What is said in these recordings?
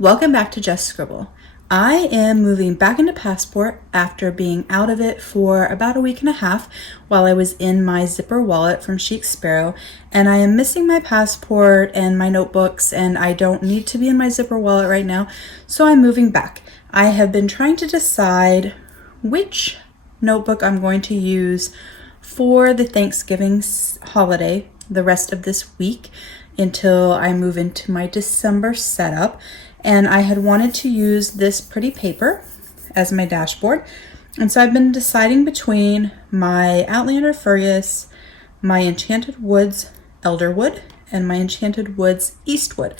Welcome back to Just Scribble. I am moving back into Passport after being out of it for about a week and a half while I was in my zipper wallet from Chic Sparrow, and I am missing my passport and my notebooks, and I don't need to be in my zipper wallet right now, so I'm moving back. I have been trying to decide which notebook I'm going to use for the Thanksgiving holiday the rest of this week until I move into my December setup. And I had wanted to use this pretty paper as my dashboard. And so I've been deciding between my Outlander Fergus, my Enchanted Woods Elderwood, and my Enchanted Woods Eastwood.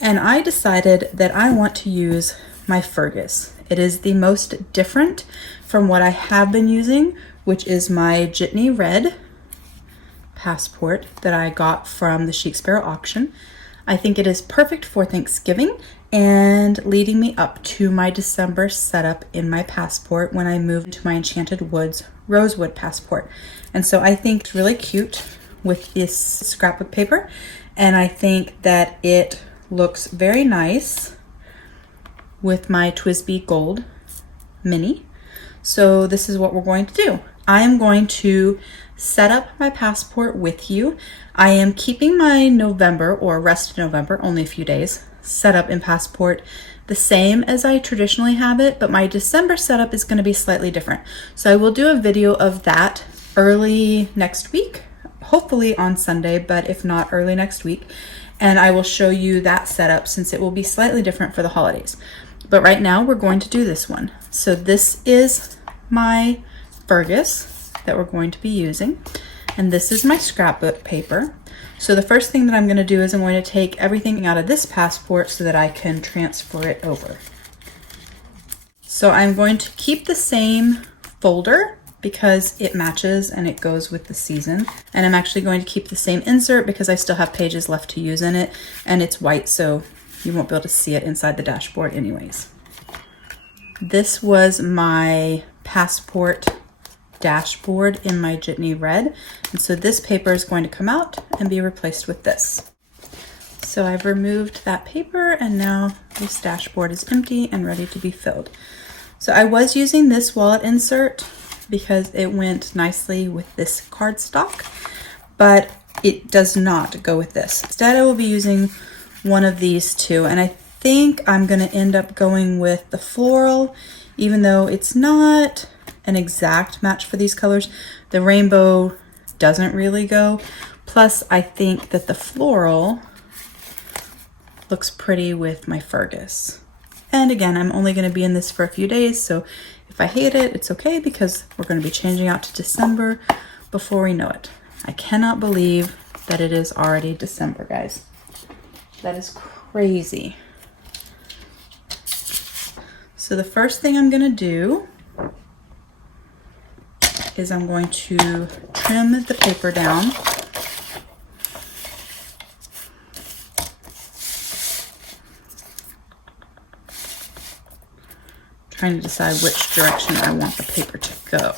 And I decided that I want to use my Fergus. It is the most different from what I have been using, which is my Jitney Red Passport that I got from the Chic Sparrow auction. I think it is perfect for Thanksgiving and leading me up to my December setup in my Passport when I move to my Enchanted Woods Rosewood Passport. And so I think it's really cute with this scrapbook paper, and I think that it looks very nice with my TWSBI Gold Mini. So this is what we're going to do. I am going to set up my Passport with you. I am keeping my November, or rest of November, only a few days, set up in Passport the same as I traditionally have it, but my December setup is going to be slightly different. So I will do a video of that early next week, hopefully on Sunday, but if not, early next week. And I will show you that setup since it will be slightly different for the holidays. But right now we're going to do this one. So this is my Fergus that we're going to be using, and this is my scrapbook paper. So the first thing that I'm going to do is I'm going to take everything out of this Passport so that I can transfer it over. So I'm going to keep the same folder because it matches and it goes with the season, and I'm actually going to keep the same insert because I still have pages left to use in it, and it's white so you won't be able to see it inside the dashboard anyways. This was my Passport dashboard in my Jitney Red, and so this paper is going to come out and be replaced with this. So I've removed that paper, and now this dashboard is empty and ready to be filled. So I was using this wallet insert because it went nicely with this cardstock, but it does not go with this. Instead, I will be using one of these two, and I think I'm going to end up going with the floral, even though it's not an exact match for these colors. The rainbow doesn't really go. Plus, I think that the floral looks pretty with my Fergus. And again, I'm only going to be in this for a few days, so if I hate it, it's okay because we're going to be changing out to December before we know it. I cannot believe that it is already December, guys. That is crazy. So the first thing I'm going to do is I'm going to trim the paper down. Trying to decide which direction I want the paper to go.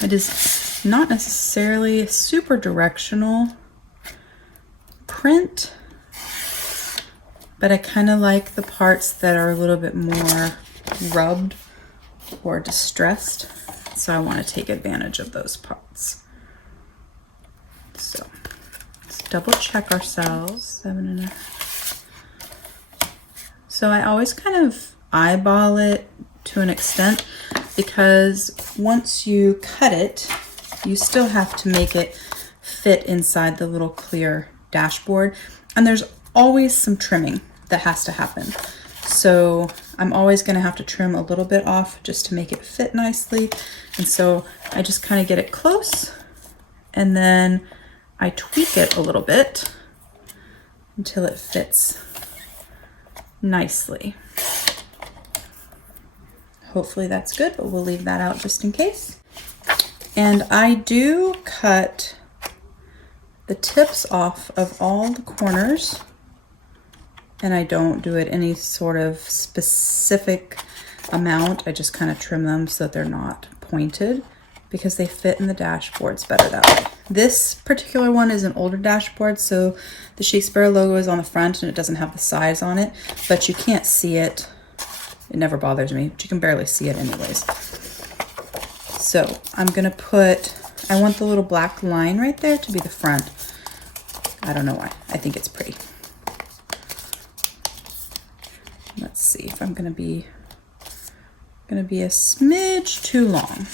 It is not necessarily a super directional print, but I kind of like the parts that are a little bit more rubbed or distressed. So I want to take advantage of those parts. So let's double check ourselves. 7.5. So I always kind of eyeball it to an extent because once you cut it, you still have to make it fit inside the little clear dashboard. And there's always some trimming that has to happen. So I'm always going to have to trim a little bit off just to make it fit nicely. And so I just kind of get it close, and then I tweak it a little bit until it fits nicely. Hopefully that's good, but we'll leave that out just in case. And I do cut the tips off of all the corners, and I don't do it any sort of specific amount. I just kind of trim them so that they're not pointed because they fit in the dashboards better that way. This particular one is an older dashboard, so the Chic Sparrow logo is on the front and it doesn't have the size on it, but you can't see it. It never bothers me, but you can barely see it anyways. So I'm gonna put, I want the little black line right there to be the front. I don't know why, I think it's pretty. Let's see if I'm gonna be a smidge too long.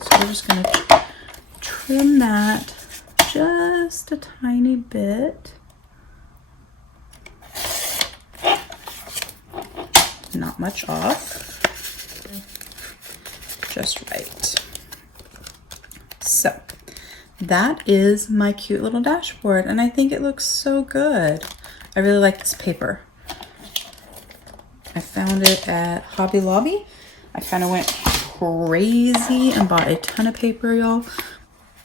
So we're just gonna trim that just a tiny bit. Not much off, just right. So that is my cute little dashboard, and I think it looks so good. I really like this paper. I found it at Hobby Lobby. I kind of went crazy and bought a ton of paper, y'all,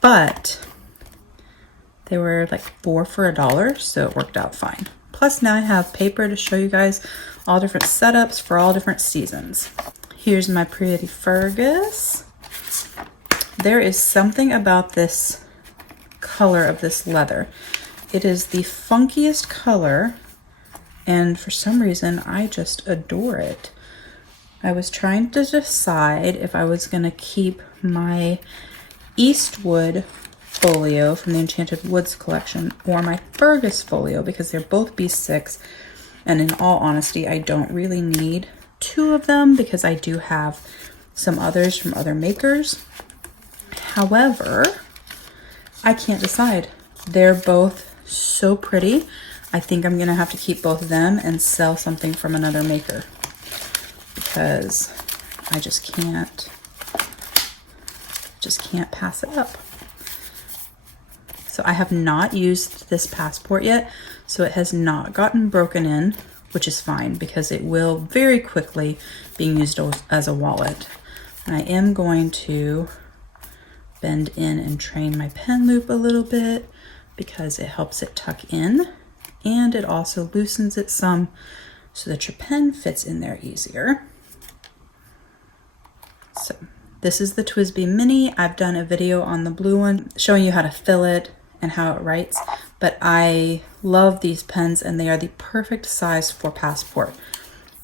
but they were like 4 for $1, so it worked out fine. Plus now I have paper to show you guys all different setups for all different seasons. Here's my pretty Fergus. There is something about this color of this leather. It is the funkiest color, and for some reason I just adore it. I was trying to decide if I was gonna keep my Eastwood folio from the Enchanted Woods collection or my Fergus folio, because they're both B6, and in all honesty I don't really need 2 of them because I do have some others from other makers. However, I can't decide. They're both so pretty. I think I'm gonna have to keep both of them and sell something from another maker, because I just can't pass it up. So I have not used this passport yet, so it has not gotten broken in, which is fine because it will very quickly be used as a wallet. And I am going to bend in and train my pen loop a little bit because it helps it tuck in, and it also loosens it some so that your pen fits in there easier. So this is the TWSBI Mini. I've done a video on the blue one showing you how to fill it and how it writes, but I love these pens and they are the perfect size for passport.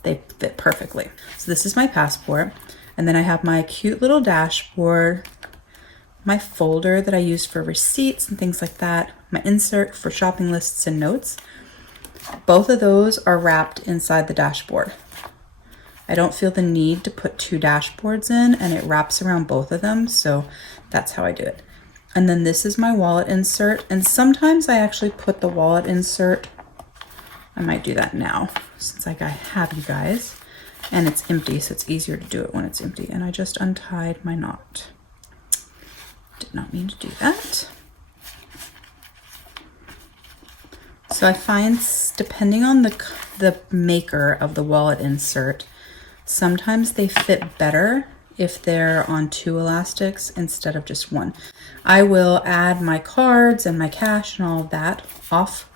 They fit perfectly. So this is my passport, and then I have my cute little dashboard, my folder that I use for receipts and things like that, my insert for shopping lists and notes. Both of those are wrapped inside the dashboard. I don't feel the need to put 2 dashboards in, and it wraps around both of them, so that's how I do it. And then this is my wallet insert, and sometimes I actually put the wallet insert, I might do that now since I have you guys, and it's empty, so it's easier to do it when it's empty. And I just untied my knot. Did not mean to do that. So I find, depending on the maker of the wallet insert, sometimes they fit better if they're on 2 elastics instead of just 1. I will add my cards and my cash and all of that off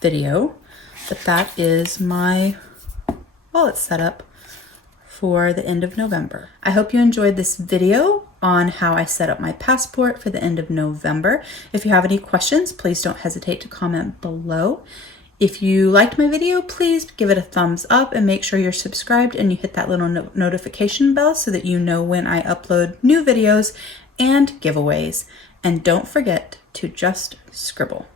video, but that is my wallet setup for the end of November. I hope you enjoyed this video on how I set up my passport for the end of November. If you have any questions, please don't hesitate to comment below. If you liked my video, please give it a thumbs up and make sure you're subscribed and you hit that little notification bell so that you know when I upload new videos and giveaways. And don't forget to just scribble.